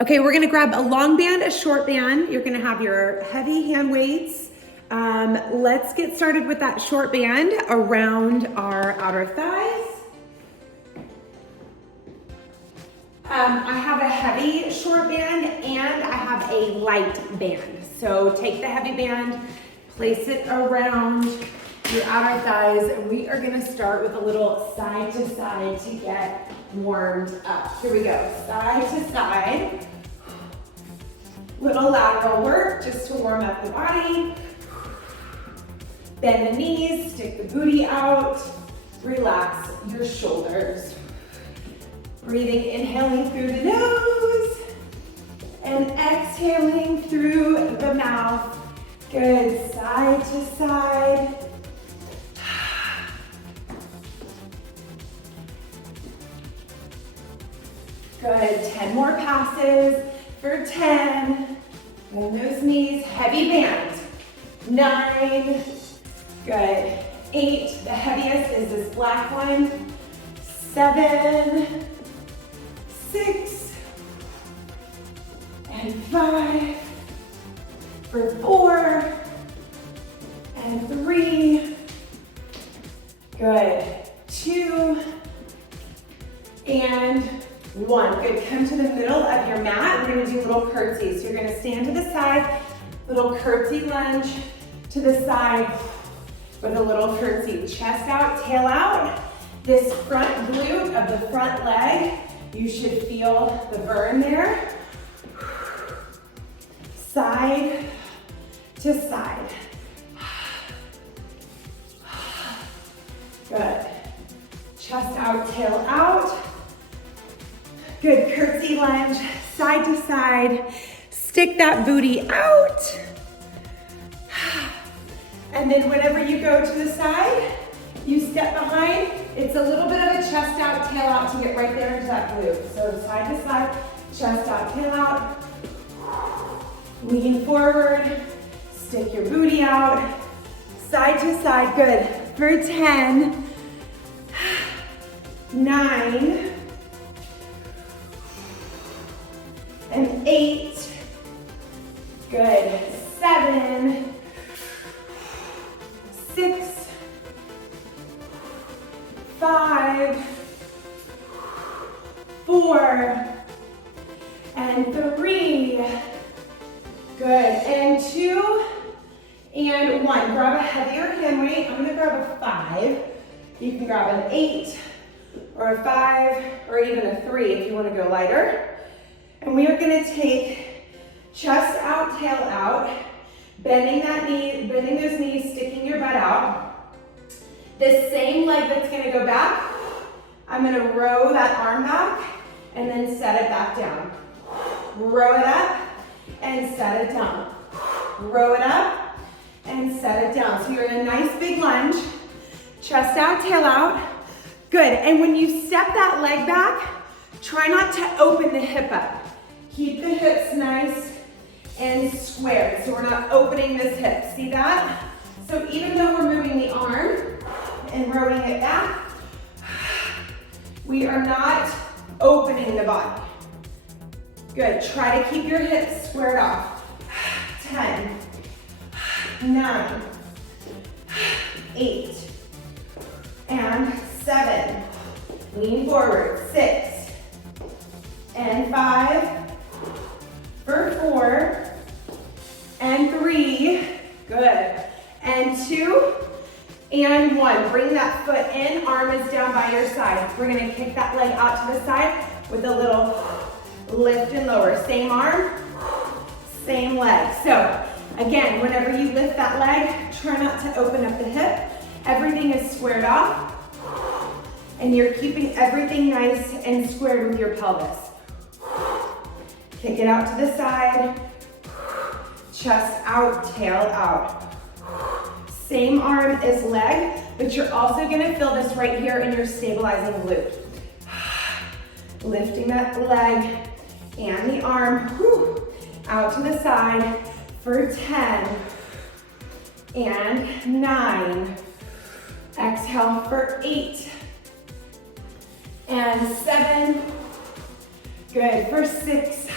Okay, we're gonna grab a long band, a short band. You're gonna have your heavy hand weights. Let's get started with that short band around our outer thighs. I have a heavy short band and I have a light band. So take the heavy band, place it around your outer thighs, and we are gonna start with a little side to side to get warmed up. Here we go, side to side. Little lateral work just to warm up the body. Bend the knees, stick the booty out, relax your shoulders. Breathing, inhaling through the nose and exhaling through the mouth. Good, side to side. Good, 10 more passes for 10. Bend those knees, heavy band. 9, good. 8, the heaviest is this black one. 7, 6, and 5, for 4, and 3, good. 2, and 1. Good, come to the middle of your mat. We're gonna do little curtsies. So you're gonna stand to the side, little curtsy lunge to the side with a little curtsy. Chest out, tail out. This front glute of the front leg, you should feel the burn there. Side to side. Good. Chest out, tail out. Good, curtsy lunge, side to side. Stick that booty out. And then whenever you go to the side, you step behind. It's a little bit of a chest out, tail out to get right there into that glute. So side to side, chest out, tail out. Lean forward, stick your booty out. Side to side, good. For 10, 9, and 8, good. 7, 6, 5, 4, and 3, good. And 2, and 1. Grab a heavier hand weight. I'm gonna grab a 5. You can grab an 8, or a 5, or even a 3 if you wanna go lighter. And we are gonna take chest out, tail out, bending those knees, sticking your butt out. This same leg that's gonna go back, I'm gonna row that arm back and then set it back down. Row it up and set it down. Row it up and set it down. So you're in a nice big lunge, chest out, tail out. Good, and when you step that leg back, try not to open the hip up. Keep the hips nice and squared, so we're not opening this hip. See that? So even though we're moving the arm and rowing it back, we are not opening the body. Good, try to keep your hips squared off. 10, 9, 8, and 7. Lean forward, 6, and 5, for 4, and 3, good, and 2, and 1. Bring that foot in, arm is down by your side. We're gonna kick that leg out to the side with a little lift and lower. Same arm, same leg. So again, whenever you lift that leg, try not to open up the hip. Everything is squared off, and you're keeping everything nice and squared with your pelvis. Kick it out to the side, chest out, tail out. Same arm as leg, but you're also gonna feel this right here in your stabilizing glute. Lifting that leg and the arm out to the side for 10 and 9. Exhale for 8 and 7. Good, for 6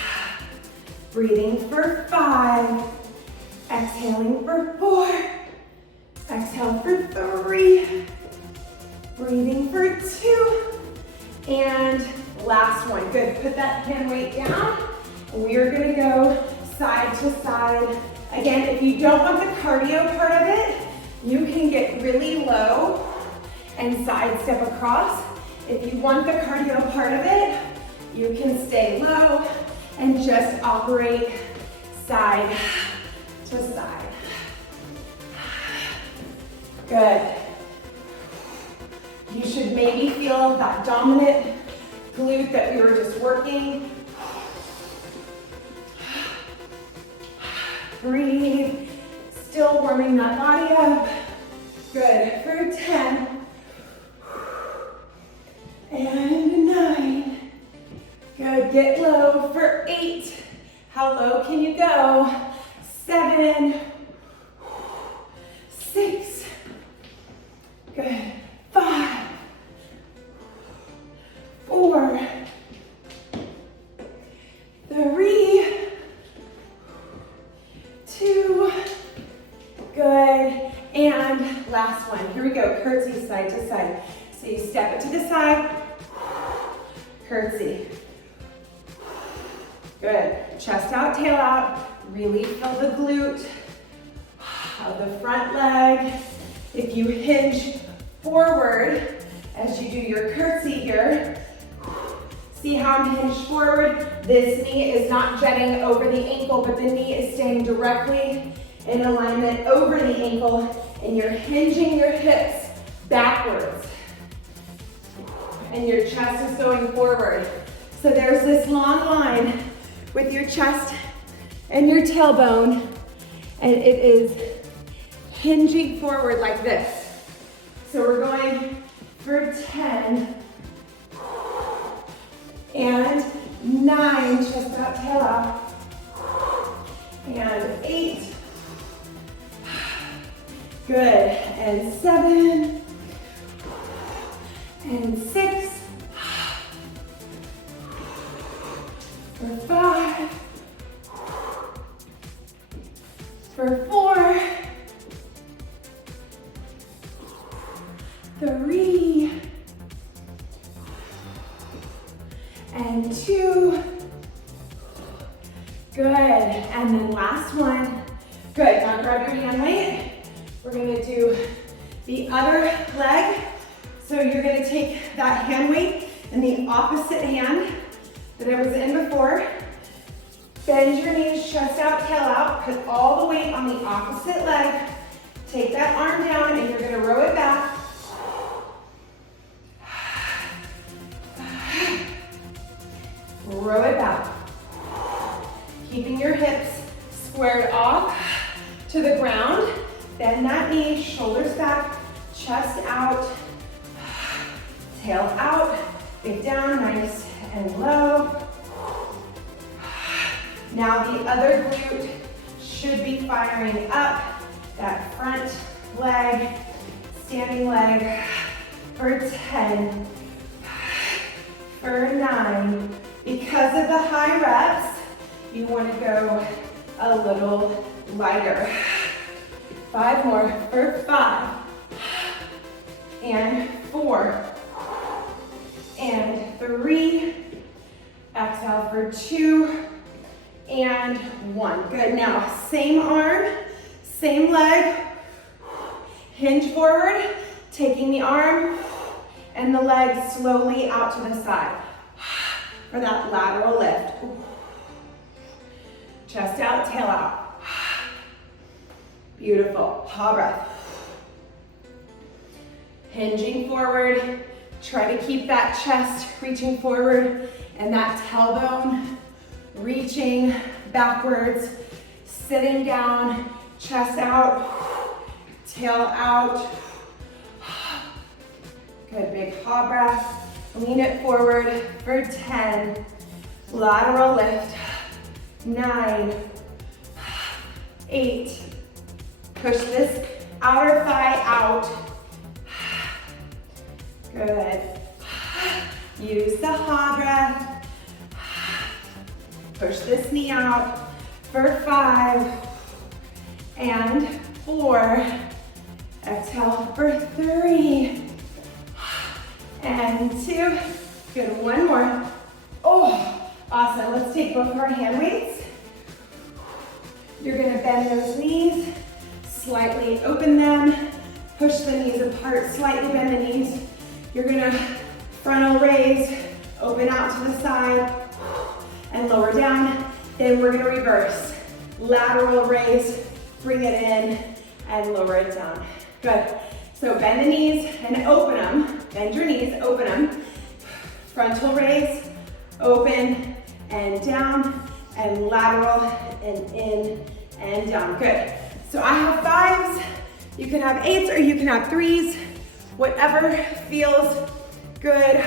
Breathing for 5. Exhaling for 4. Exhale for 3. Breathing for 2. And last one. Good. Put that hand weight down. We are gonna go side to side. Again, if you don't want the cardio part of it, you can get really low and side step across. If you want the cardio part of it, you can stay low and just operate side to side. Good. You should maybe feel that dominant glute that we were just working. Breathe. Still warming that body up. Good. For 10. And 9. Good. Get low for 8. How low can you go? 7. 6. Good. 5. 4. 3. 2. Good. And last one. Here we go. Curtsy side to side. So you step it to the side. Curtsy. Good. Chest out, tail out. Really feel the glute of the front leg. If you hinge forward as you do your curtsy here, see how I'm hinged forward? This knee is not jetting over the ankle, but the knee is staying directly in alignment over the ankle, and you're hinging your hips backwards. And your chest is going forward. So there's this long line with your chest and your tailbone, and it is hinging forward like this. So we're going for 10 and 9, chest out, tail out, and 8, good, and 7, and 6, for 5, for 4, 3, and 2, good, and then last one, good. Now grab your hand weight. We're gonna do the other leg. So you're gonna take that hand weight in the opposite hand that I was in before. Bend your knees, chest out, tail out. Put all the weight on the opposite leg. Take that arm down and you're gonna row it back. Row it back. Keeping your hips squared off to the ground. Bend that knee, shoulders back, chest out, tail out, get down, nice and low. Now the other glute should be firing up. That front leg, standing leg, for 10, for 9. Because of the high reps, you want to go a little lighter. 5 more, for 5, and 4, and 3, exhale for 2, and 1. Good, now same arm, same leg, hinge forward, taking the arm and the leg slowly out to the side for that lateral lift. Chest out, tail out. Beautiful, paw breath. Hinging forward, try to keep that chest reaching forward and that tailbone reaching backwards, sitting down, chest out, tail out. Good, big paw breath. Lean it forward for 10, lateral lift, 9, 8, push this outer thigh out. Good. Use the ha breath. Push this knee out. for 5, and 4. Exhale for 3, and 2. Good, one more. Oh, awesome. Let's take both of our hand weights. You're gonna bend those knees, slightly open them, push the knees apart, slightly bend the knees. You're gonna frontal raise, open out to the side, and lower down. Then we're gonna reverse. Lateral raise, bring it in, and lower it down. Good. So bend the knees and open them. Bend your knees, open them. Frontal raise, open and down, and lateral and in and down. Good. So I have 5s. You can have 8s or you can have 3s. Whatever feels good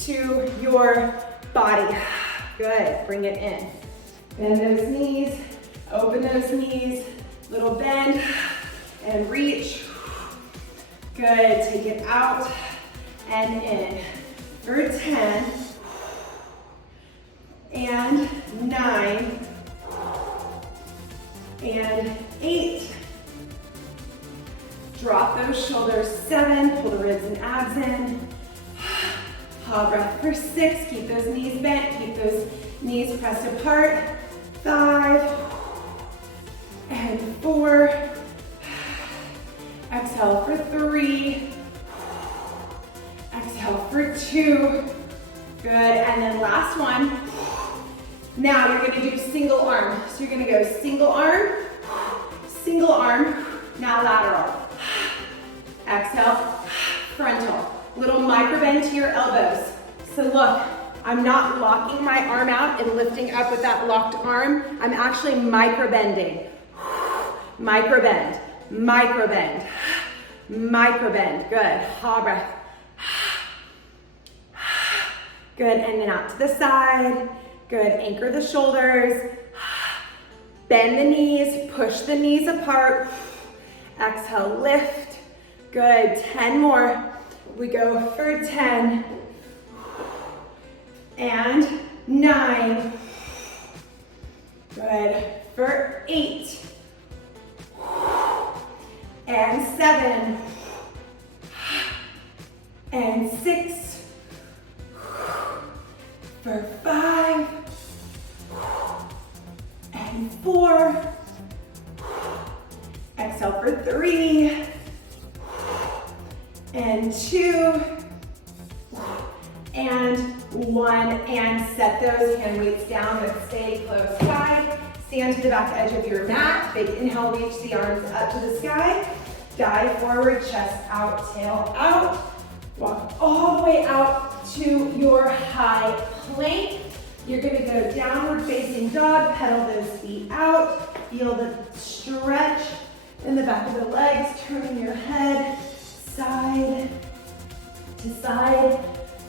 to your body. Good. Bring it in. Bend those knees, open those knees, little bend, and reach. Good, take it out and in. For 10, and 9, and 8. Drop those shoulders. 7, pull the ribs and abs in. Ha breath for 6, keep those knees bent, keep those knees pressed apart. 5, and 4. Exhale for 3. Exhale for 2. Good, and then last one. Now you're gonna do single arm. So you're gonna go single arm, now lateral. Exhale, frontal. Little micro bend to your elbows. So look, I'm not locking my arm out and lifting up with that locked arm. I'm actually micro bending. Micro bend, micro bend, micro bend. Good, ha breath. Good, and then out to the side. Good, anchor the shoulders. Bend the knees, push the knees apart. Exhale, lift. Good, 10 more. We go for 10, and 9. Good, for 8, and 7, and 6, for 5, and 4. Exhale for 3, and 2, and 1, and set those hand weights down, but stay close by. Stand to the back edge of your mat. Big inhale, reach the arms up to the sky. Dive forward, chest out, tail out. Walk all the way out to your high plank. You're gonna go downward facing dog, pedal those feet out. Feel the stretch in the back of the legs, turning your head side to side.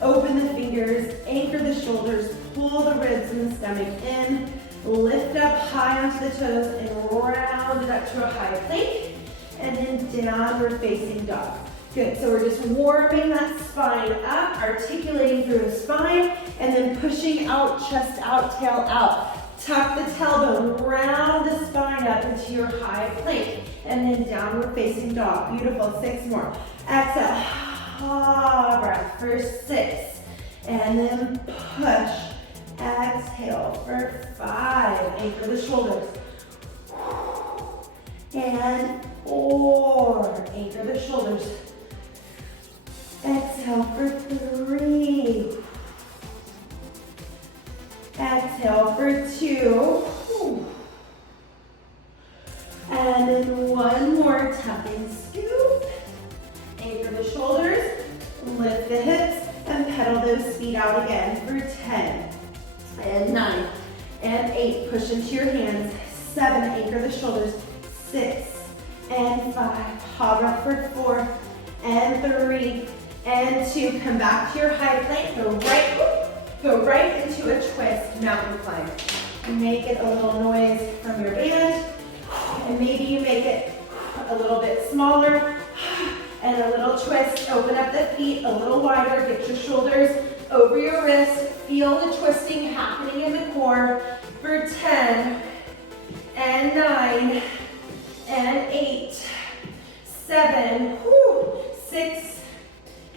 Open the fingers, anchor the shoulders, pull the ribs and the stomach in. Lift up high onto the toes and round it up to a high plank. And then downward facing dog. Good, so we're just warming that spine up, articulating through the spine, and then pushing out, chest out, tail out. Tuck the tailbone, round the spine up into your high plank, and then downward facing dog. Beautiful, 6 more. Exhale, ha breath for 6, and then push. Exhale for 5, anchor the shoulders. And 4, anchor the shoulders. Exhale for 3. Exhale for 2. And then 1 more, tuck and scoop. Anchor the shoulders, lift the hips, and pedal those feet out again for 10. And 9. And 8, push into your hands. 7, anchor the shoulders. 6, and 5. Ha breath for 4, and 3, and 2. Come back to your high plank. Go right into a twist mountain climb. Make it a little noise from your band, and maybe you make it a little bit smaller, and a little twist. Open up the feet a little wider. Get your shoulders over your wrists. Feel the twisting happening in the core for 10, 9 and 8, 7, 6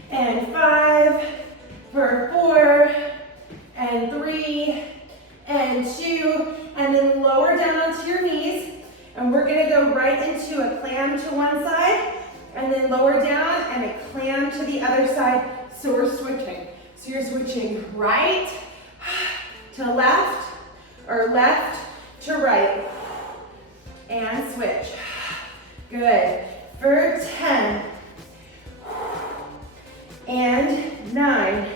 and 5, for 4 and 3 and 2, and then lower down onto your knees, and we're gonna go right into a clam to one side, and then lower down and a clam to the other side, so we're switching. So you're switching right to left, or left to right, and switch. Good. For 10, and 9.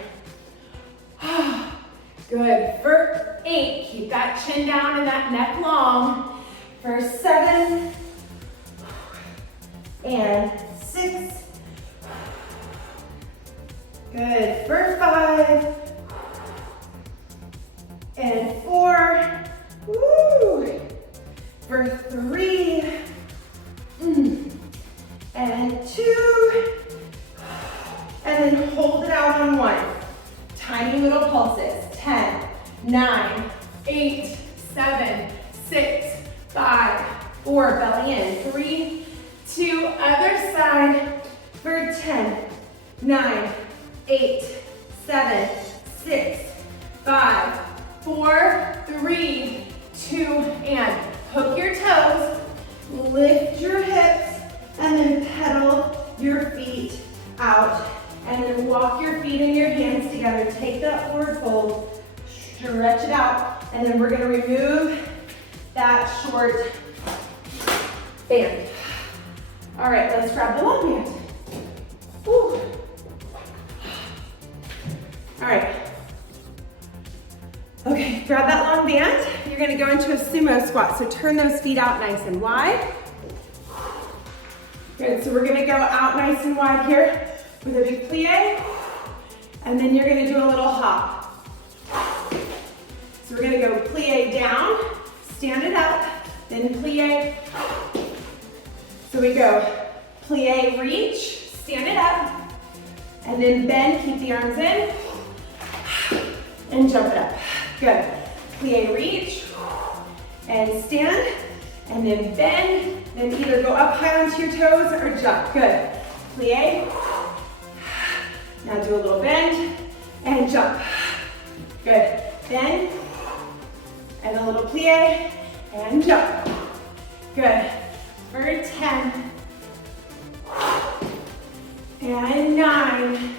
Good. For 8, keep that chin down and that neck long. For 7, and 6. Good. For 5, and 4. Woo. For 3, and 2, and then hold it out on 1. Tiny little pulses. 10, 9, 8, 7, 6, 5, 4, belly in. 3, 2, other side for 10, 9, 8, 7, 6, 5, 4, 3, 2, and hook your toes, lift your hips, and then pedal your feet out. And then walk your feet and your hands together. Take that forward fold, stretch it out, and then we're gonna remove that short band. All right, let's grab the long band. Whew. All right. Okay, grab that long band. You're gonna go into a sumo squat, so turn those feet out nice and wide. Good, so we're gonna go out nice and wide here with a big plie, and then you're gonna do a little hop. So we're gonna go plie down, stand it up, then plie. So we go plie, reach, stand it up, and then bend, keep the arms in, and jump it up. Good. Plie, reach, and stand, and then bend, then either go up high onto your toes or jump. Good. Plie. Now do a little bend and jump. Good. Bend and a little plie and jump. Good. For 10 and 9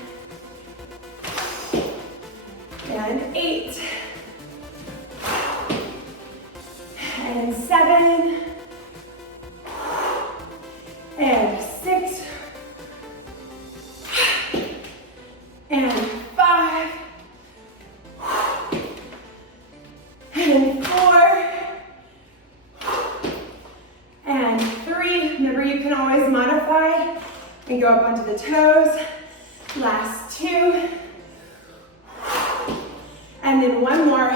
and 8 and 7 and 6 and 5 and 4 and 3. Remember, you can always modify and go up onto the toes. Last 2. And then 1 more.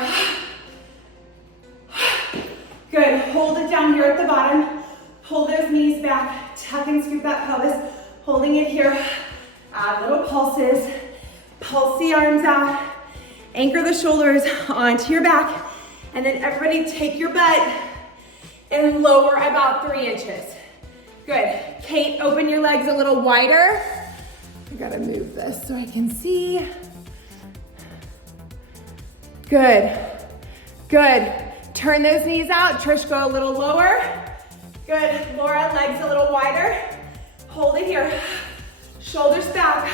Good. Hold it down here at the bottom. Pull those knees back. Tuck and scoop that pelvis. Holding it here. Add little pulses. Pulse the arms out. Anchor the shoulders onto your back. And then everybody take your butt and lower about 3 inches. Good. Kate, open your legs a little wider. I gotta move this so I can see. Good. Good. Turn those knees out. Trish, go a little lower. Good. Laura, legs a little wider. Hold it here. Shoulders back.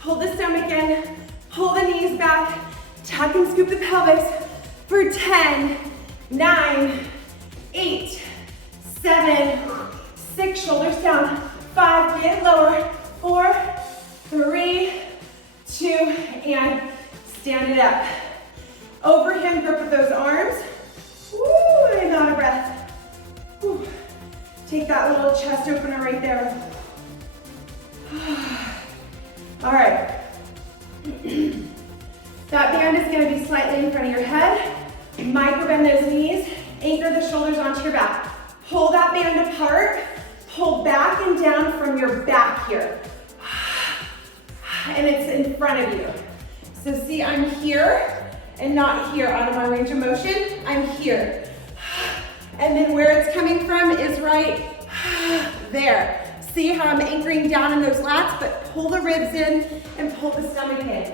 Pull the stomach in. Pull the knees back. Tuck and scoop the pelvis for 10, 9, 8, 7, 6, shoulders down. 5, get lower. 4, 3, 2, and stand it up. Overhand grip with those arms. Woo, and out of breath. Woo. Take that little chest opener right there. All right. That band is gonna be slightly in front of your head. Micro bend those knees. Anchor the shoulders onto your back. Pull that band apart. Pull back and down from your back here. And it's in front of you. So see, I'm here and not here out of my range of motion. I'm here. And then where it's coming from is right there. See how I'm anchoring down in those lats, but pull the ribs in and pull the stomach in.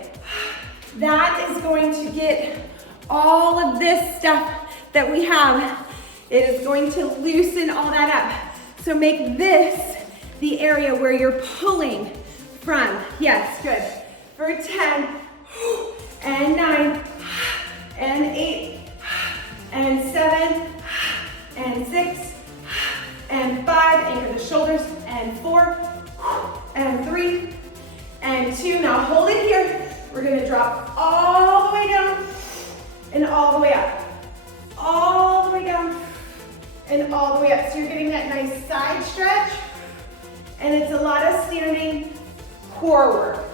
That is going to get all of this stuff that we have. It is going to loosen all that up. So make this the area where you're pulling from. Yes, good. For 10, and 9, and 8, and 7, and 6, and 5, anchor the shoulders, and 4, and 3, and 2. Now hold it here. We're gonna drop all the way down, and all the way up. All the way down, and all the way up. So you're getting that nice side stretch, and it's a lot of standing core work.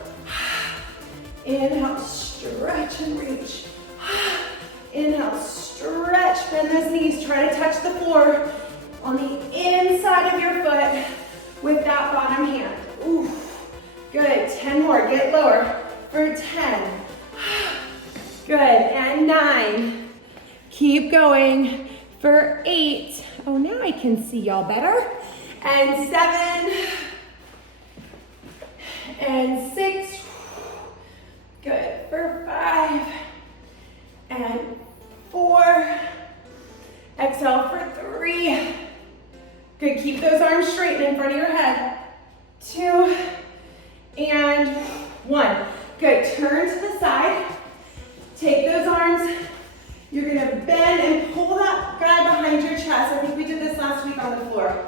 Inhale, stretch and reach. Inhale, stretch, bend those knees. Try to touch the floor on the inside of your foot with that bottom hand. Ooh, good, 10 more, get lower for 10. Good, and 9. Keep going for 8. Oh, now I can see y'all better. And 7, and 6. Good, for 5, and 4. Exhale for 3. Good, keep those arms straight in front of your head. 2, and 1. Good, turn to the side. Take those arms. You're gonna bend and pull that guy behind your chest. I think we did this last week on the floor.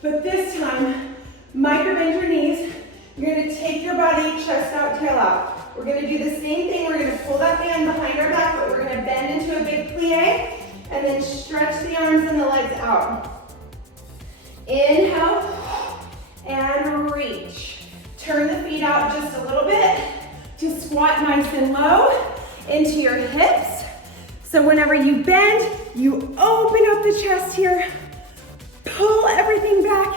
But this time, micro bend your knees. You're gonna take your body, chest out, tail out. We're gonna do the same thing. We're gonna pull that band behind our back, but we're gonna bend into a big plie, and then stretch the arms and the legs out. Inhale, and reach. Turn the feet out just a little bit to squat nice and low into your hips. So whenever you bend, you open up the chest here, pull everything back,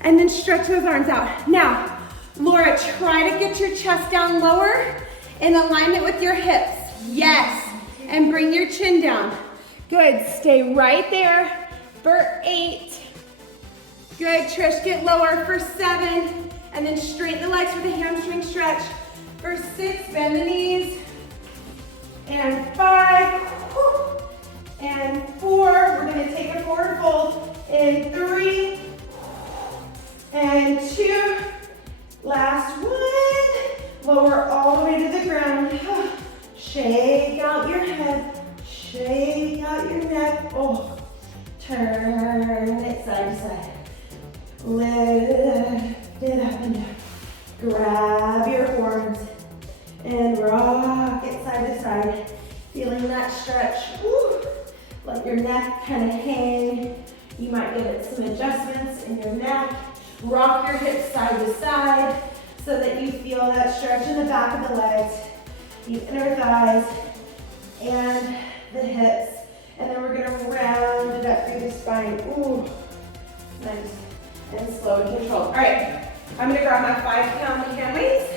and then stretch those arms out. Now, Laura, try to get your chest down lower in alignment with your hips. Yes, and bring your chin down. Good, stay right there for 8. Good, Trish, get lower for 7, and then straighten the legs for the hamstring stretch. For 6, bend the knees, and 5, and 4. We're gonna take a forward fold in 3, and 2. Last one. Lower all the way to the ground. Shake out your head. Shake out your neck. Oh, turn it side to side. Lift it up and down. Grab your horns and rock it side to side. Feeling that stretch. Woo. Let your neck kind of hang. You might give it some adjustments in your neck. Rock your hips side to side so that you feel that stretch in the back of the legs, the inner thighs, and the hips. And then we're gonna round it up through the spine. Ooh, nice and slow and controlled. All right, I'm gonna grab my 5-pound hand weights.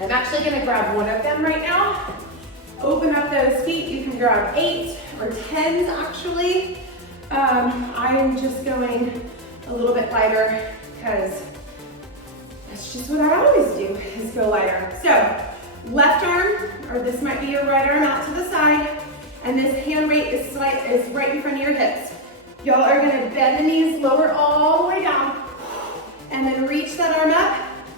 I'm actually gonna grab one of them right now. Open up those feet. You can grab 8 or 10s actually. I'm just going a little bit lighter because that's just what I always do, is go lighter. So left arm, or this might be your right arm, out to the side, and this hand weight is right in front of your hips. Y'all are gonna bend the knees, lower all the way down, and then reach that arm up,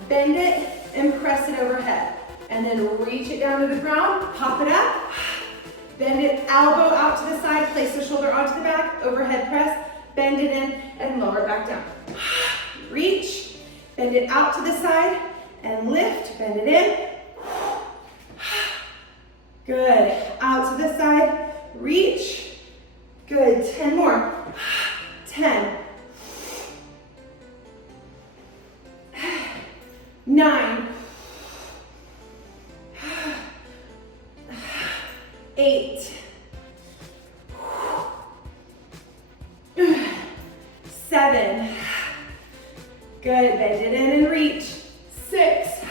bend it, and press it overhead. And then reach it down to the ground, pop it up, bend it, elbow out to the side, place the shoulder onto the back, overhead press, bend it in, and lower it back down. Reach, bend it out to the side, and lift, bend it in. Good, out to the side, reach. Good, 10 more. 10. 9. 8. 7. Good, bend it in and reach. 6.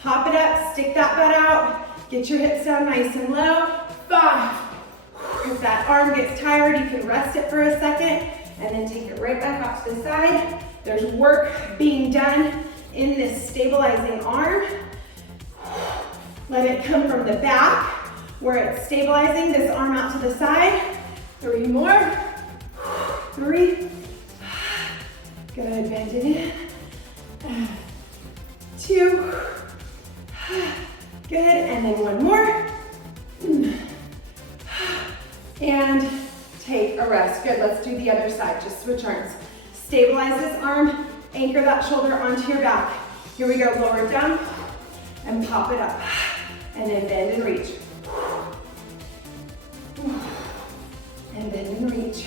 Pop it up, stick that butt out. Get your hips down nice and low. 5. If that arm gets tired, you can rest it for a second and then take it right back off to the side. There's work being done in this stabilizing arm. Let it come from the back where it's stabilizing this arm out to the side. 3 more. 3. Good, bend it in. 2. Good, and then 1 more. And take a rest. Good, let's do the other side. Just switch arms. Stabilize this arm, anchor that shoulder onto your back. Here we go, lower it down and pop it up. And then bend and reach. And bend and reach.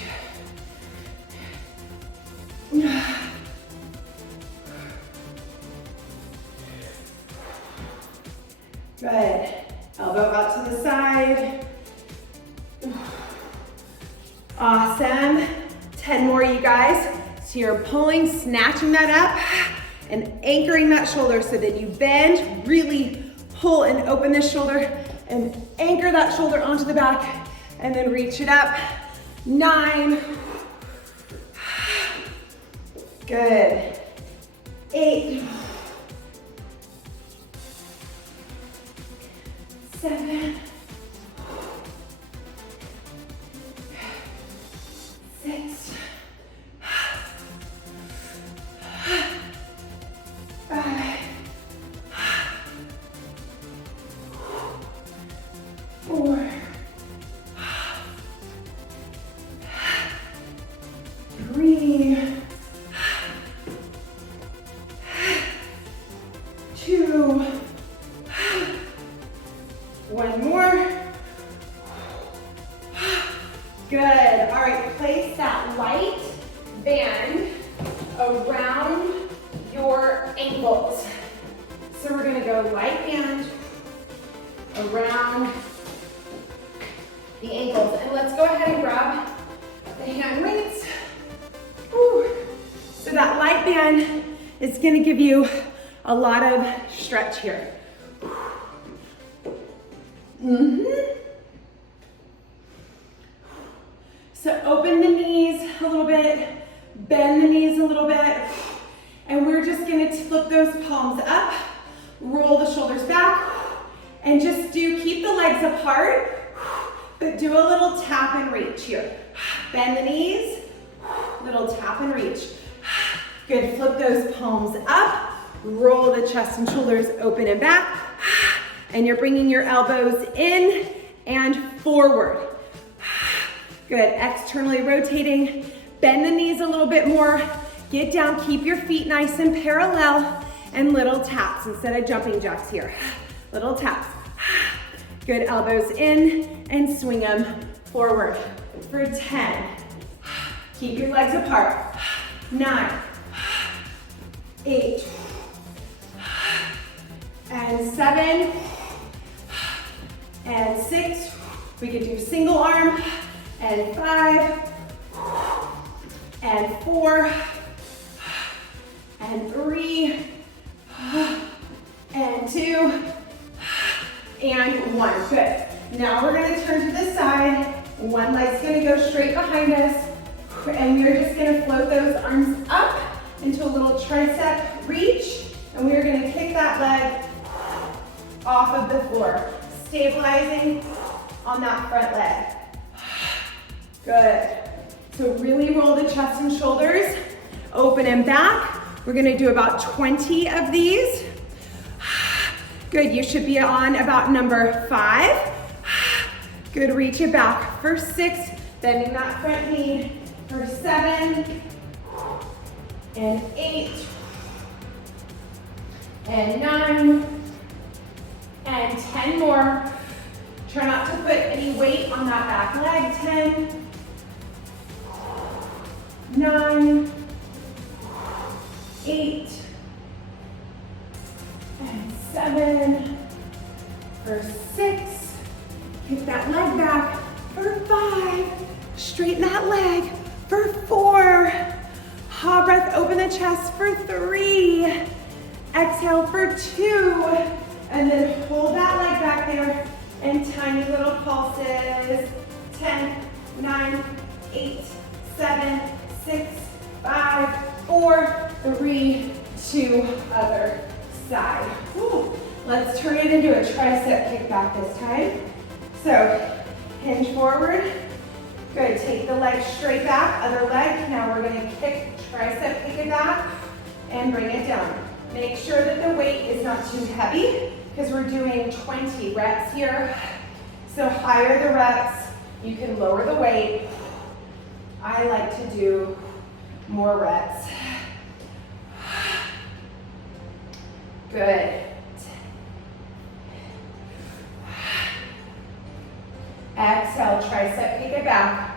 Good. Elbow out to the side. Awesome. 10 more, you guys. So you're pulling, snatching that up, and anchoring that shoulder so that you bend, really pull and open this shoulder, and anchor that shoulder onto the back, and then reach it up. 9. Good. 8. 7. 6. 5. 4. 3. 2. 1 more. Good. All right, place that light band around your ankles. So we're gonna go light band around the ankles. And let's go ahead and grab the hand weights. Whew. So that light band is gonna give you a lot of stretch here. So open the knees a little bit, bend the knees a little bit, and we're just gonna flip those palms up, roll the shoulders back, and just keep the legs apart, but do a little tap and reach here. Bend the knees, little tap and reach. Good, flip those palms up, roll the chest and shoulders open and back, and you're bringing your elbows in and forward. Good, externally rotating, bend the knees a little bit more, get down, keep your feet nice and parallel, and little taps instead of jumping jacks here. Little taps. Good, elbows in and swing them forward for 10. Keep your legs apart. 9, 8, and 7, and 6. We could do single arm, and 5, and 4, and 3, and 2, and 1. Good. Now we're going to turn to the side. One leg's going to go straight behind us, and we're just going to float those arms up into a little tricep reach, and we're going to kick that leg off of the floor, stabilizing on that front leg. Good. So really roll the chest and shoulders, open and back. We're gonna do about 20 of these. Good, you should be on about number 5. Good, reach it back for 6, bending that front knee for 7, and 8, and 9, and 10 more. Try not to put any weight on that back leg. 10, 9, 8, and 7, for 6, kick that leg back, for 5, straighten that leg, for 4, ha breath, open the chest, for 3, exhale for 2, and then hold that leg back there, and tiny little pulses, 10, 9, 8, 7, 6, 5, 4, 3, 2, other side. Woo. Let's turn it into a tricep kickback this time. So hinge forward. Good, take the leg straight back, other leg. Now we're gonna kick, tricep kick it back and bring it down. Make sure that the weight is not too heavy because we're doing 20 reps here. So higher the reps, you can lower the weight. I like to do more reps. Good. Exhale, tricep kick it back.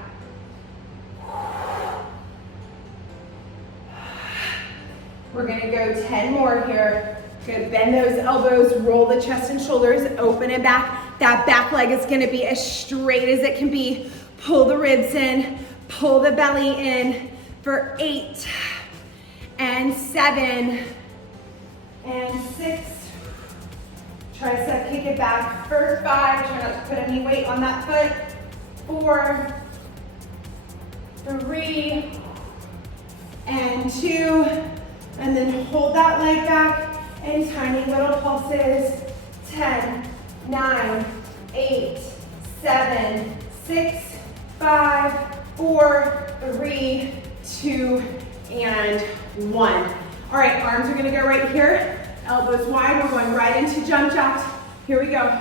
We're gonna go 10 more here. Good, bend those elbows, roll the chest and shoulders, open it back. That back leg is gonna be as straight as it can be. Pull the ribs in, pull the belly in for 8 and 7 and 6. Tricep kick it back for 5. Try not to put any weight on that foot. 4, 3, and 2. And then hold that leg back in tiny little pulses. 10, 9, 8, 7, 6, 5, 4, 3, 2, and 1. All right, arms are gonna go right here. Elbows wide, we're going right into jump jacks. Here we go.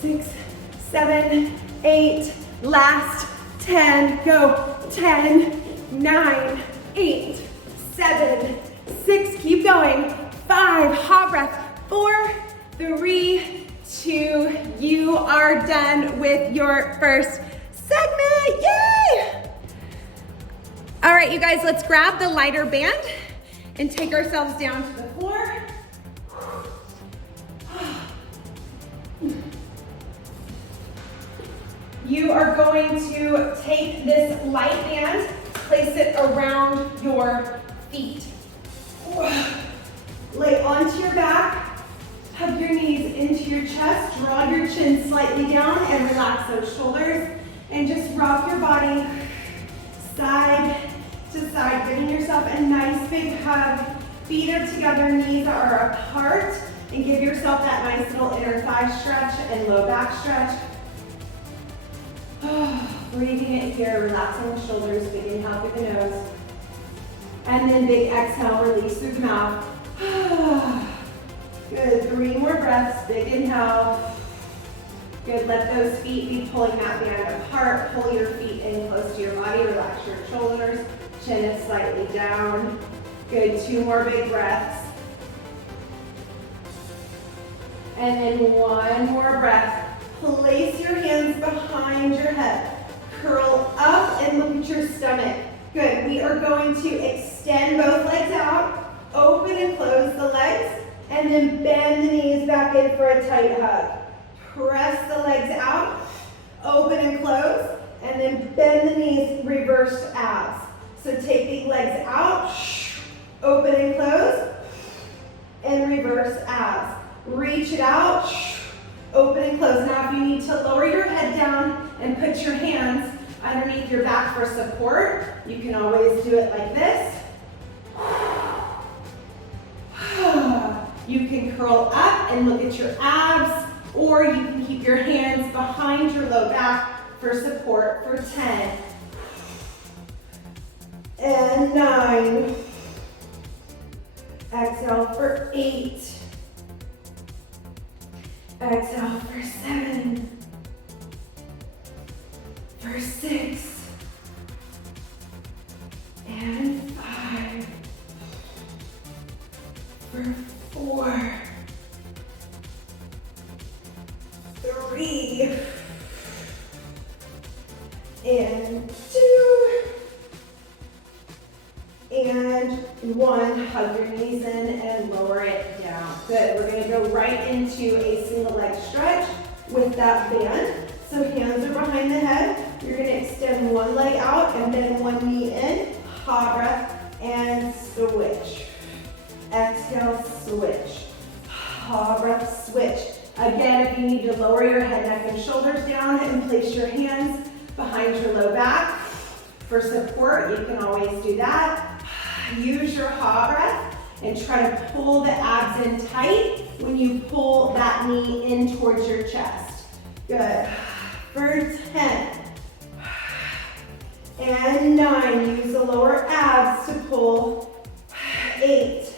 Six, 7, 8, last 10, go. 10, 9, 8, 7, 6, keep going. 5, hot breath. 4, 3, 2, you are done with your first segment, yay! All right, you guys, let's grab the lighter band and take ourselves down to the floor. You are going to take this light band, place it around your feet. Lay onto your back, hug your knees into your chest, draw your chin slightly down and relax those shoulders. And just rock your body side to side, giving yourself a nice big hug. Feet are together, knees are apart. And give yourself that nice little inner thigh stretch and low back stretch. Breathing it here, relaxing the shoulders, big inhale through the nose. And then big exhale, release through the mouth. Good, 3 more breaths, big inhale. Good, let those feet be pulling that band apart. Pull your feet in close to your body, relax your shoulders. Chin is slightly down. Good, 2 more big breaths. And then 1 more breath. Place your hands behind your head. Curl up and look at your stomach. Good, we are going to extend both legs out, open and close the legs, and then bend the knees back in for a tight hug. Press the legs out, open and close, and then bend the knees, reverse abs. So take the legs out, open and close, and reverse abs. Reach it out, open and close. Now if you need to lower your head down and put your hands underneath your back for support, you can always do it like this. You can curl up and look at your abs, or you can keep your hands behind your low back for support for 10 and 9. Exhale for 8. Exhale for 7. For 6. And 5. For 4. 3. And 2. And 1. Hug your knees in and lower it down. Good. We're going to go right into a single leg stretch with that band. So hands are behind the head. You're going to extend one leg out and bend one knee in. Ha breath, and switch. Exhale, switch. Ha breath, switch. Again, if you need to lower your head, neck, and shoulders down and place your hands behind your low back for support, you can always do that. Use your ha breath and try to pull the abs in tight when you pull that knee in towards your chest. Good. For 10. And 9. Use the lower abs to pull. 8.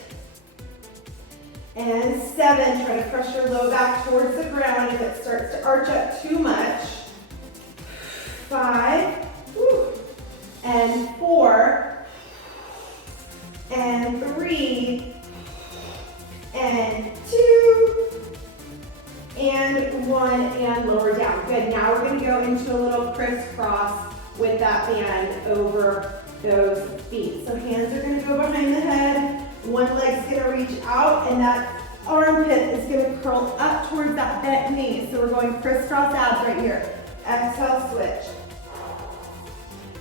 And 7, try to press your low back towards the ground if it starts to arch up too much. 5, and 4, and 3, and 2, and 1, and lower down. Good, now we're gonna go into a little crisscross with that band over those feet. So hands are gonna go behind the head. One leg's gonna reach out and that armpit is gonna curl up towards that bent knee. So we're going crisscross abs right here. Exhale, switch.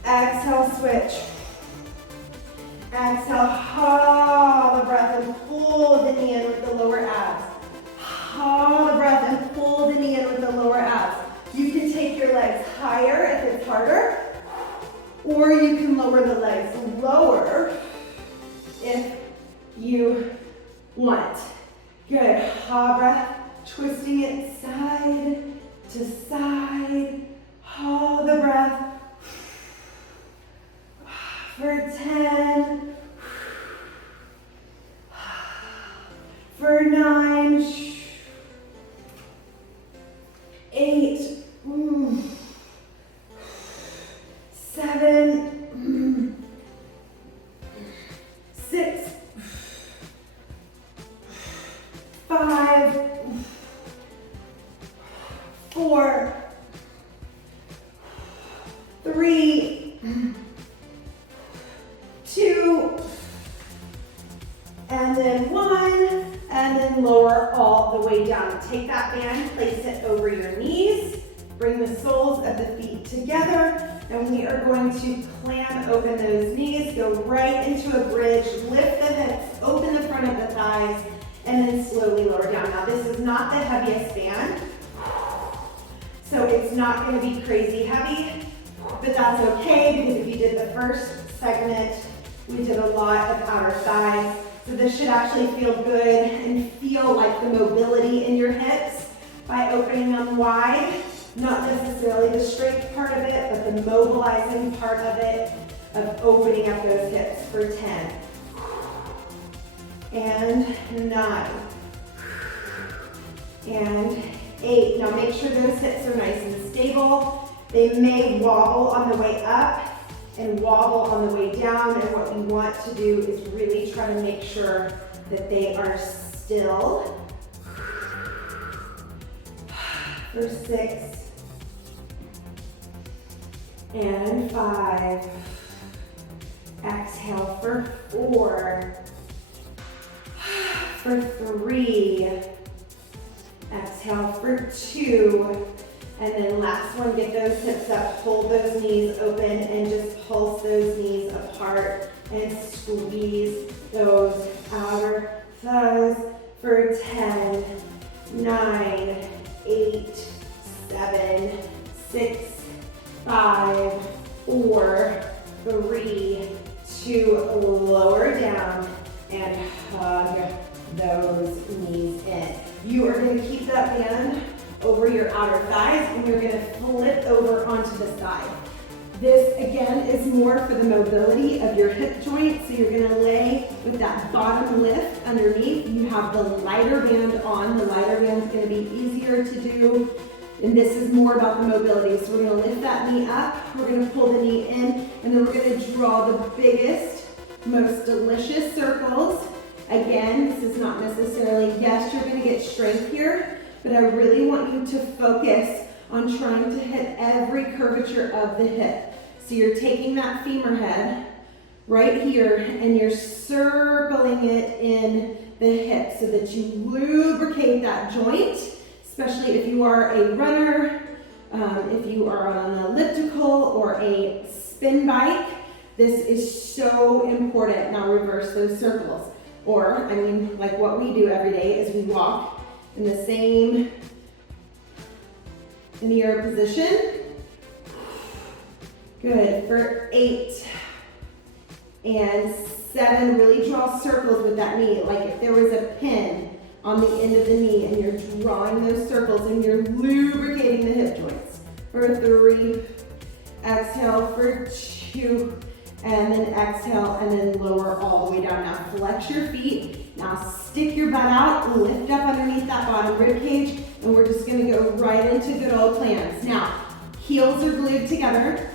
Exhale, switch. Exhale, hold the breath and pull the knee in with the lower abs. Hold the breath and pull the knee in with the lower abs. You can take your legs higher if it's harder, or you can lower the legs lower if you want. Good. Ha breath, twisting it side to side. Hold the breath. For 10. For 9. 8. 7. 6. 5, 4, 3, 2, and then 1, and then lower all the way down. Take that band, place it over your knees, bring the soles of the feet together, and we are going to clam open those knees, go right into a bridge, lift the hips, open the front of the thighs, and then slowly lower down. Now this is not the heaviest band, so it's not gonna be crazy heavy, but that's okay because if you did the first segment, we did a lot of outer thighs. So this should actually feel good and feel like the mobility in your hips by opening them wide. Not necessarily the strength part of it, but the mobilizing part of it, of opening up those hips for 10. And 9, and 8. Now make sure those hips are nice and stable. They may wobble on the way up and wobble on the way down, and what we want to do is really try to make sure that they are still. For 6, and 5. Exhale for 4. For 3, exhale for 2, and then last one, get those hips up, hold those knees open, and just pulse those knees apart and squeeze those outer thighs for 10, 9, 8, 7, 6, 5, 4, 3, 2, lower down, and hug those knees in. You are going to keep that band over your outer thighs and you're going to flip over onto the side. This again is more for the mobility of your hip joint, so you're going to lay with that bottom lift underneath. You have the lighter band on. The lighter band is going to be easier to do, and this is more about the mobility. So we're going to lift that knee up, we're going to pull the knee in, and then we're going to draw the biggest, most delicious circles. Again, this is not necessarily, yes, you're going to get strength here, but I really want you to focus on trying to hit every curvature of the hip. So you're taking that femur head right here and you're circling it in the hip so that you lubricate that joint, especially if you are a runner, if you are on an elliptical or a spin bike. This is so important. Now reverse those circles. Or, like what we do every day is we walk in the same linear position. Good, for 8 and 7, really draw circles with that knee, like if there was a pin on the end of the knee and you're drawing those circles and you're lubricating the hip joints. For 3, exhale for 2, and then exhale and then lower all the way down. Now flex your feet, now stick your butt out, lift up underneath that bottom rib cage, and we're just gonna go right into good old planks. Now, heels are glued together,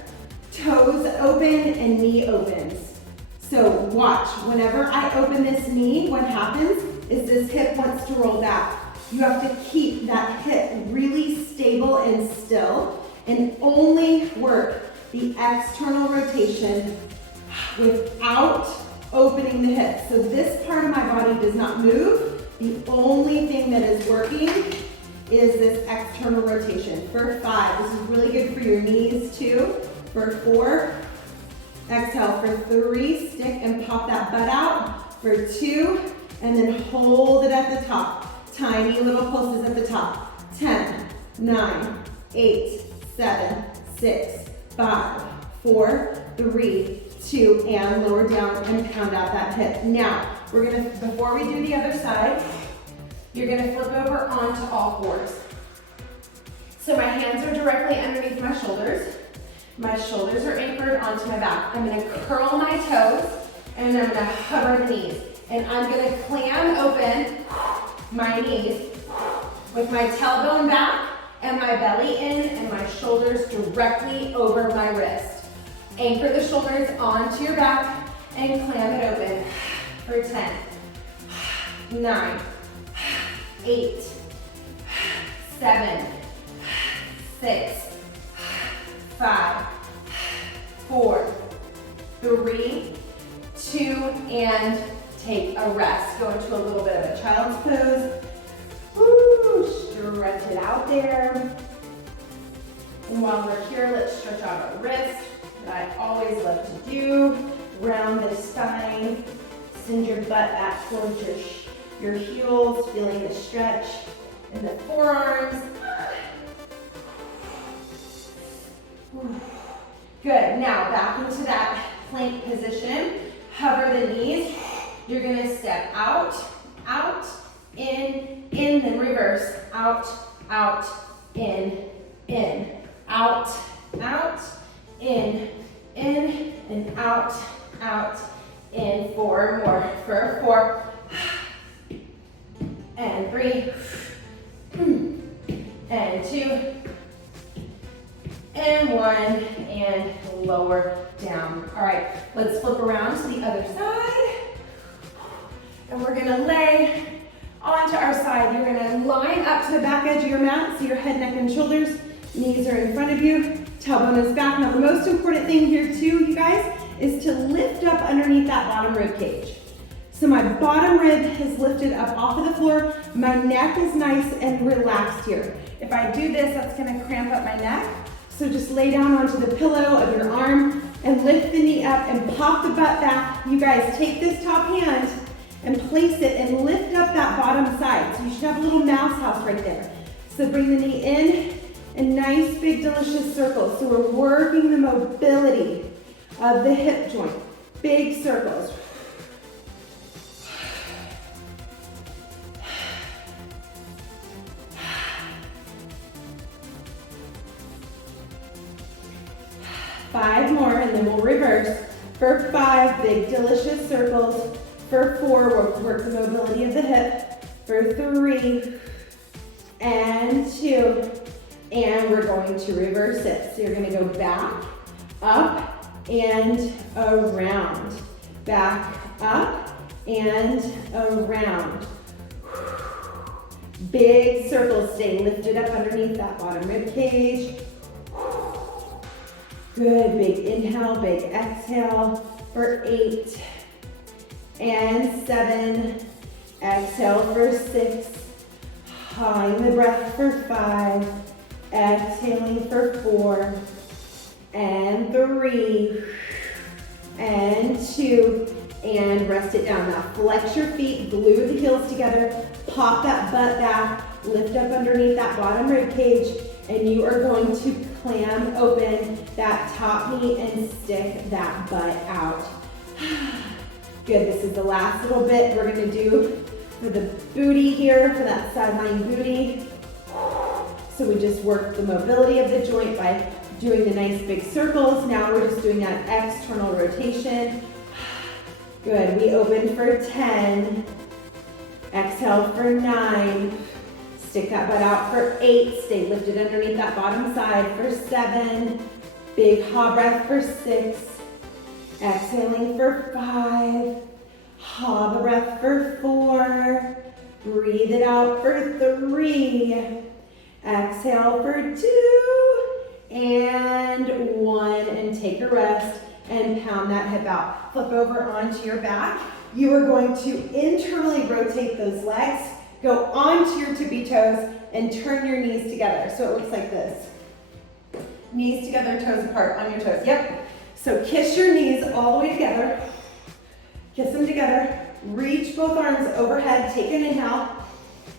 toes open and knee opens. So watch, whenever I open this knee, what happens is this hip wants to roll back. You have to keep that hip really stable and still and only work the external rotation without opening the hip. So this part of my body does not move. The only thing that is working is this external rotation. For 5, this is really good for your knees too. For 4, exhale. For 3, stick and pop that butt out. For 2, and then hold it at the top. Tiny little pulses at the top. 10, 9, 8, 7, 6, 5, 4, 3, 2, and lower down and pound out that hip. Now, we're gonna, before we do the other side, you're gonna flip over onto all fours. So my hands are directly underneath my shoulders. My shoulders are anchored onto my back. I'm gonna curl my toes and I'm gonna hover the knees. And I'm gonna clam open my knees with my tailbone back and my belly in and my shoulders directly over my wrist. Anchor the shoulders onto your back and clam it open for 10, 9, 8, 7, 6, 5, 4, 3, 2, and take a rest. Go into a little bit of a child's pose. Woo, stretch it out there. And while we're here, let's stretch out our wrist. That I always love to do. Round the spine. Send your butt back towards your heels, feeling the stretch in the forearms. Good, now back into that plank position. Hover the knees. You're gonna step out, out, in, then reverse. Out, out, in, out, out, in, and out, out, in. 4 more. For 4, and 3, and 2, and 1, and lower down. All right, let's flip around to the other side. And we're gonna lay onto our side. You're gonna line up to the back edge of your mat, so your head, neck, and shoulders, knees are in front of you, tailbone is back. Now the most important thing here too, you guys, is to lift up underneath that bottom rib cage. So my bottom rib is lifted up off of the floor, my neck is nice and relaxed here. If I do this, that's gonna cramp up my neck. So just lay down onto the pillow of your arm and lift the knee up and pop the butt back. You guys, take this top hand and place it and lift up that bottom side. So you should have a little mouse house right there. So bring the knee in and nice big delicious circles. So we're working the mobility of the hip joint. Big circles. Five more and then we'll reverse. For 5, big delicious circles. For 4, we'll work the mobility of the hip. For 3, and 2, and we're going to reverse it. So you're gonna go back, up, and around. Back, up, and around. Big circles, stay lifted up underneath that bottom rib cage. Good, big inhale, big exhale. For 8, and 7, exhale for 6, hawing the breath for 5, exhaling for 4, and 3, and 2, and rest it down. Now flex your feet, glue the heels together, pop that butt back, lift up underneath that bottom rib cage, and you are going to clam open that top knee and stick that butt out. Good, this is the last little bit we're gonna do for the booty here, for that sideline booty. So we just worked the mobility of the joint by doing the nice big circles. Now we're just doing that external rotation. Good, we open for 10. Exhale for 9. Stick that butt out for 8. Stay lifted underneath that bottom side for 7. Big ha breath for 6. Exhaling for 5. Ha the breath for 4. Breathe it out for 3. Exhale for 2. And 1. And take a rest and pound that hip out. Flip over onto your back. You are going to internally rotate those legs. Go onto your tippy toes and turn your knees together. So it looks like this. Knees together, toes apart on your toes. Yep. So kiss your knees all the way together. Kiss them together. Reach both arms overhead. Take an inhale.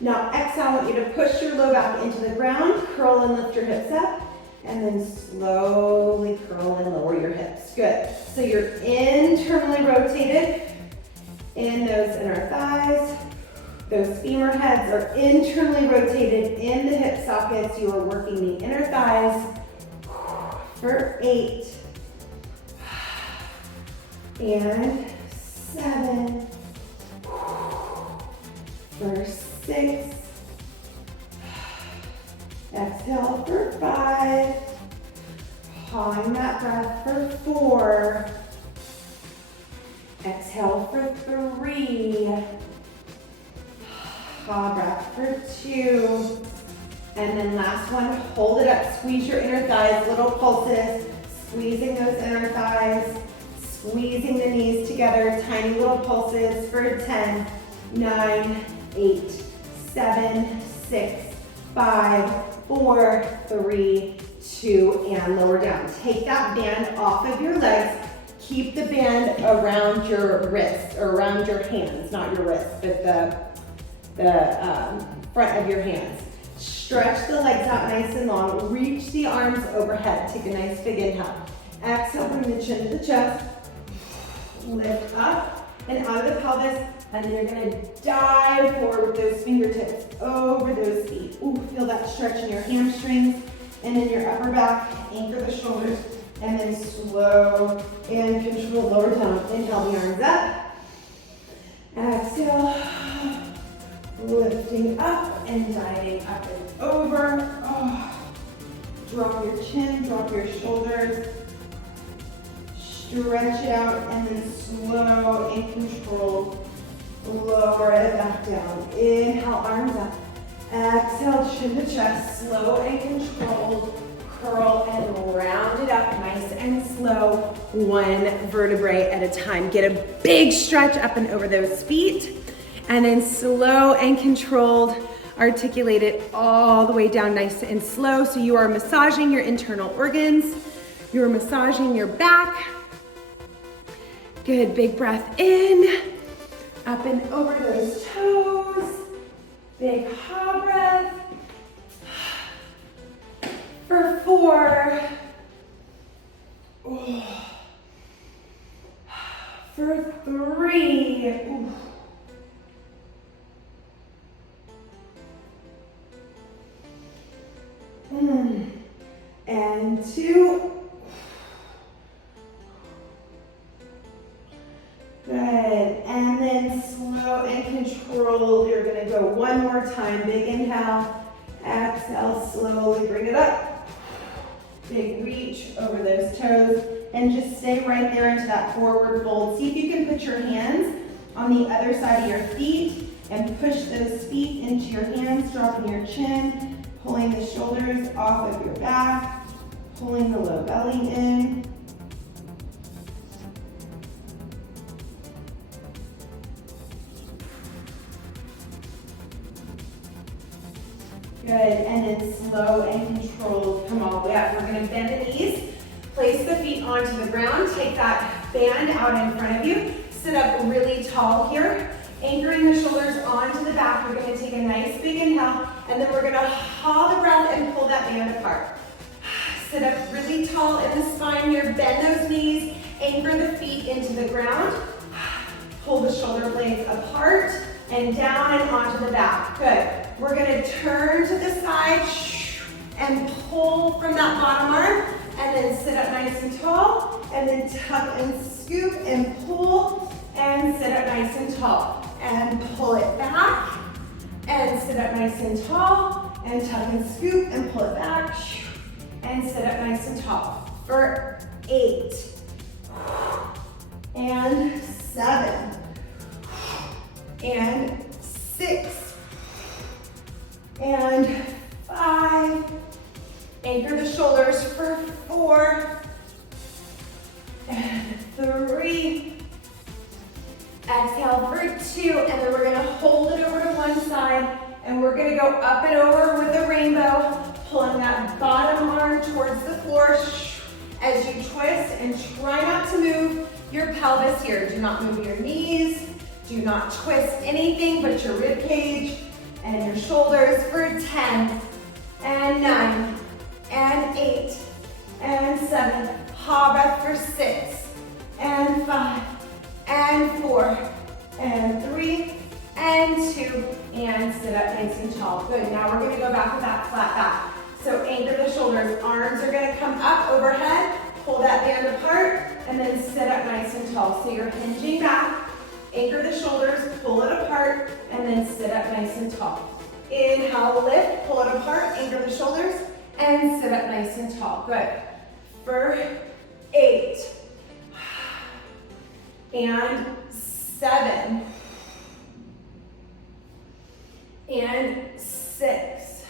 Now exhale, I want you to push your low back into the ground. Curl and lift your hips up. And then slowly curl and lower your hips. Good. So you're internally rotated in those inner thighs. Those femur heads are internally rotated in the hip sockets. You are working the inner thighs for 8 and 7 for 6. Exhale for 5. Pawing that breath for 4. Exhale for 3. Ha breath for 2. And then last one, hold it up. Squeeze your inner thighs, little pulses. Squeezing those inner thighs. Squeezing the knees together, tiny little pulses for 10, 9, 8, 7, 6, 5, 4, 3, 2, and lower down. Take that band off of your legs. Keep the band around your wrists, or around your hands, not your wrists, but the front of your hands. Stretch the legs out nice and long. Reach the arms overhead. Take a nice big inhale. Exhale, bring the chin to the chest. Lift up and out of the pelvis. And then you're gonna dive forward with those fingertips over those feet. Ooh, feel that stretch in your hamstrings and in your upper back. Anchor the shoulders and then slow and control lower down. Inhale the arms up. Exhale. Lifting up and diving up and over. Oh. Drop your chin, drop your shoulders. Stretch it out and then slow and controlled. Lower it back down. Inhale, arms up. Exhale, chin to chest. Slow and controlled. Curl and round it up nice and slow. One vertebrae at a time. Get a big stretch up and over those feet. And then slow and controlled. Articulate it all the way down nice and slow. So you are massaging your internal organs. You're massaging your back. Good, big breath in. Up and over those toes. Big ha breath. For 4. Oh. For 3. Ooh. And 2. Good. And then slow and controlled. You're going to go one more time. Big inhale. Exhale. Slowly bring it up. Big reach over those toes. And just stay right there into that forward fold. See if you can put your hands on the other side of your feet and push those feet into your hands, dropping your chin, pulling the shoulders off of your back, pulling the low belly in. Good, and then slow and controlled. Come all the way up. We're gonna bend the knees, Place the feet onto the ground. Take that band out in front of you. Sit up really tall here. Anchoring the shoulders onto the back. We're going to take a nice big inhale, and then we're going to haul the breath and pull that band apart. Sit up really tall in the spine here. Bend those knees. Anchor the feet into the ground. Pull the shoulder blades apart and down and onto the back. Good. We're going to turn to the side and pull from that bottom arm, and then sit up nice and tall, and then tuck and scoop and pull, and sit up nice and tall, and pull it back, and sit up nice and tall, and tuck and scoop and pull it back, and sit up nice and tall for 8 and 7 and 6 and 5. Anchor the shoulders for 4 and 3. Exhale for 2, and then we're gonna hold it over to one side, and we're gonna go up and over with the rainbow, pulling that bottom arm towards the floor as you twist, and try not to move your pelvis here. Do not move your knees. Do not twist anything but your rib cage and your shoulders for 10 and 9 and 8 and 7. Ha breath for 6 and 5 and 4 and 3 and 2, and sit up nice and tall. Good. Now we're going to go back with that flat back. So anchor the shoulders. Arms are going to come up overhead. Pull that band apart, and then sit up nice and tall. So you're hinging back. Anchor the shoulders, pull it apart, and then sit up nice and tall. Inhale, lift, pull it apart, anchor the shoulders, and sit up nice and tall. Good. For 8 and 7 and 6.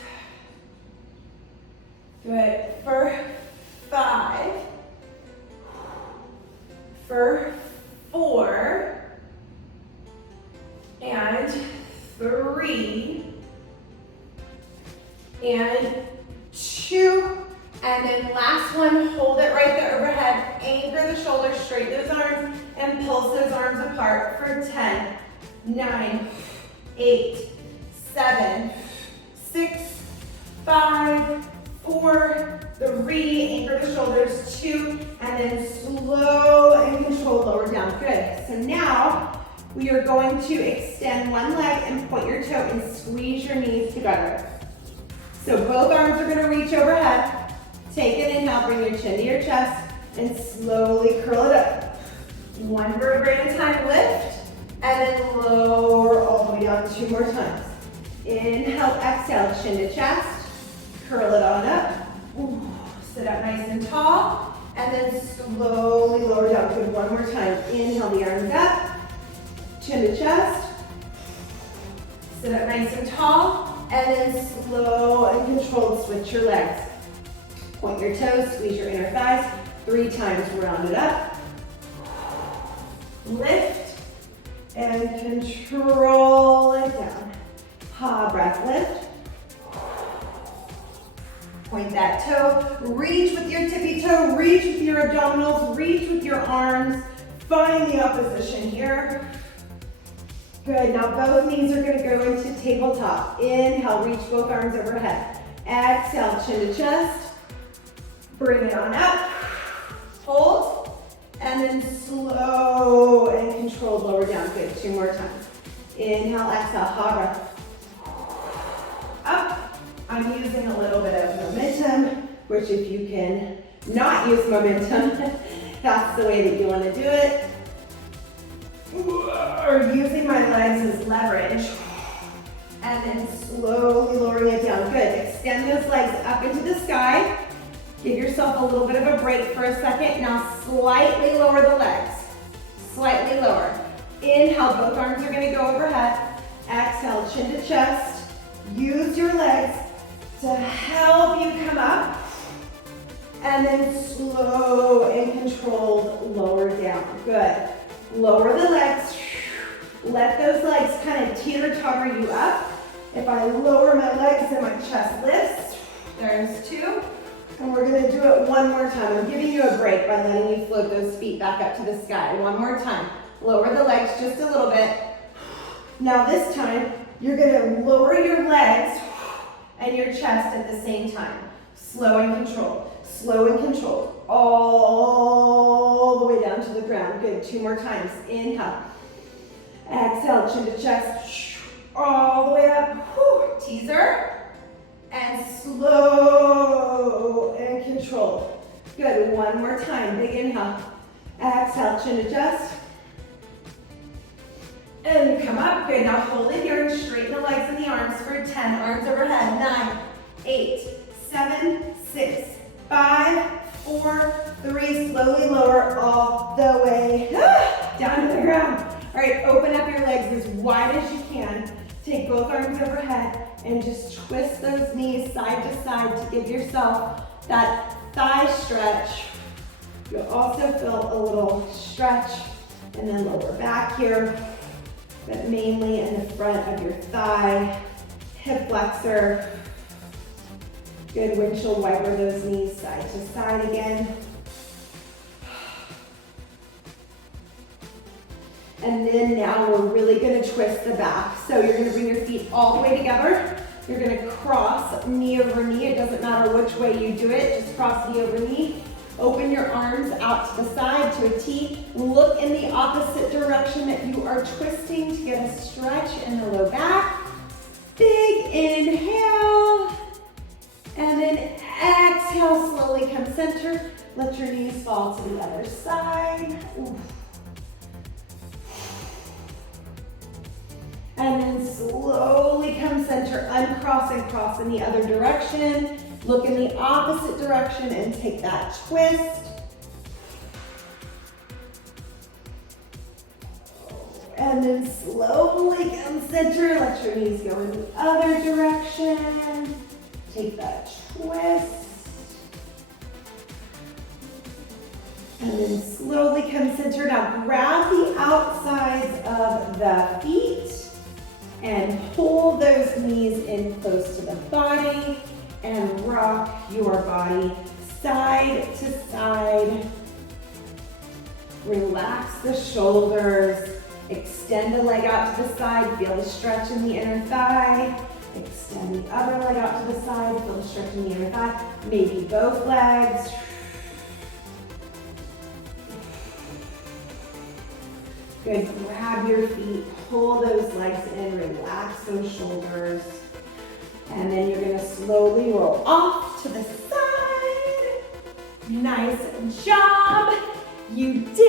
Good. For 5, for 4, and 3, and 2, and then last one, hold it right there overhead, anchor the shoulders, straighten those arms, and pulse those arms apart for 10, 9, 8, 7, 6, 5, 4, 3, anchor the shoulders, 2, and then slow and controlled lower down. Good. So now we are going to extend one leg and point your toe and squeeze your knees together. So both arms are going to reach overhead. Take an inhale, bring your chin to your chest, and slowly curl it up. One vertebrae at a time, lift, and then lower all the way down 2 more times. Inhale, exhale, chin to chest, curl it on up. Ooh, sit up nice and tall, and then slowly lower down. Good, one more time. Inhale, the arms up, chin to chest, sit up nice and tall, and then slow and controlled switch your legs. Point your toes, squeeze your inner thighs, 3 times, round it up. Lift, and control it down. Ha, breath, lift. Point that toe, reach with your tippy toe, reach with your abdominals, reach with your arms. Find the opposition here. Good, now both knees are going to go into tabletop. Inhale, reach both arms overhead. Exhale, chin to chest. Bring it on up. Hold. And then slow and controlled lower down. Good, 2 more times. Inhale, exhale, ha breath. Up. I'm using a little bit of momentum, which if you can not use momentum, that's the way that you want to do it. Or using my legs as leverage. And then slowly lowering it down. Good. Extend those legs up into the sky. Give yourself a little bit of a break for a second. Now slightly lower the legs. Slightly lower. Inhale, both arms are going to go overhead. Exhale, chin to chest. Use your legs to help you come up. And then slow and controlled lower down. Good. Lower the legs. Let those legs kind of teeter-totter you up. If I lower my legs and my chest lifts, there's 2. And we're gonna do it one more time. I'm giving you a break by letting you float those feet back up to the sky. One more time. Lower the legs just a little bit. Now this time, you're gonna lower your legs and your chest at the same time. Slow and controlled. Slow and controlled. All the way down to the ground. Good, 2 more times. Inhale. Exhale, chin to chest. All the way up. Teaser. And slow and controlled. Good, 1 more time. Big inhale. Exhale, chin to chest. And come up. Good, now hold it here and straighten the legs and the arms for 10. Arms overhead. 9, 8, 7, 6, 5, 4, 3. Slowly lower all the way down to the ground. All right, open up your legs as wide as you can. Take both arms overhead and just twist those knees side to side to give yourself that thigh stretch. You'll also feel a little stretch and then lower back here, but mainly in the front of your thigh, hip flexor. Good, windshield wiper those knees side to side again. And then now we're really gonna twist the back. So you're gonna bring your feet all the way together. You're gonna cross knee over knee. It doesn't matter which way you do it, just cross knee over knee. Open your arms out to the side to a T. Look in the opposite direction that you are twisting to get a stretch in the low back. Big inhale. And then exhale, slowly come center. Let your knees fall to the other side. Ooh. And then slowly come center, uncross and cross in the other direction. Look in the opposite direction and take that twist. And then slowly come center, let your knees go in the other direction. Take that twist. And then slowly come center. Now grab the outsides of the feet and pull those knees in close to the body and rock your body side to side. Relax the shoulders. Extend the leg out to the side. Feel the stretch in the inner thigh. Extend the other leg out to the side. Feel the stretch in the inner thigh. Maybe both legs. Good, grab your feet, pull those legs in, relax those shoulders. And then you're gonna slowly roll off to the side. Nice job. You did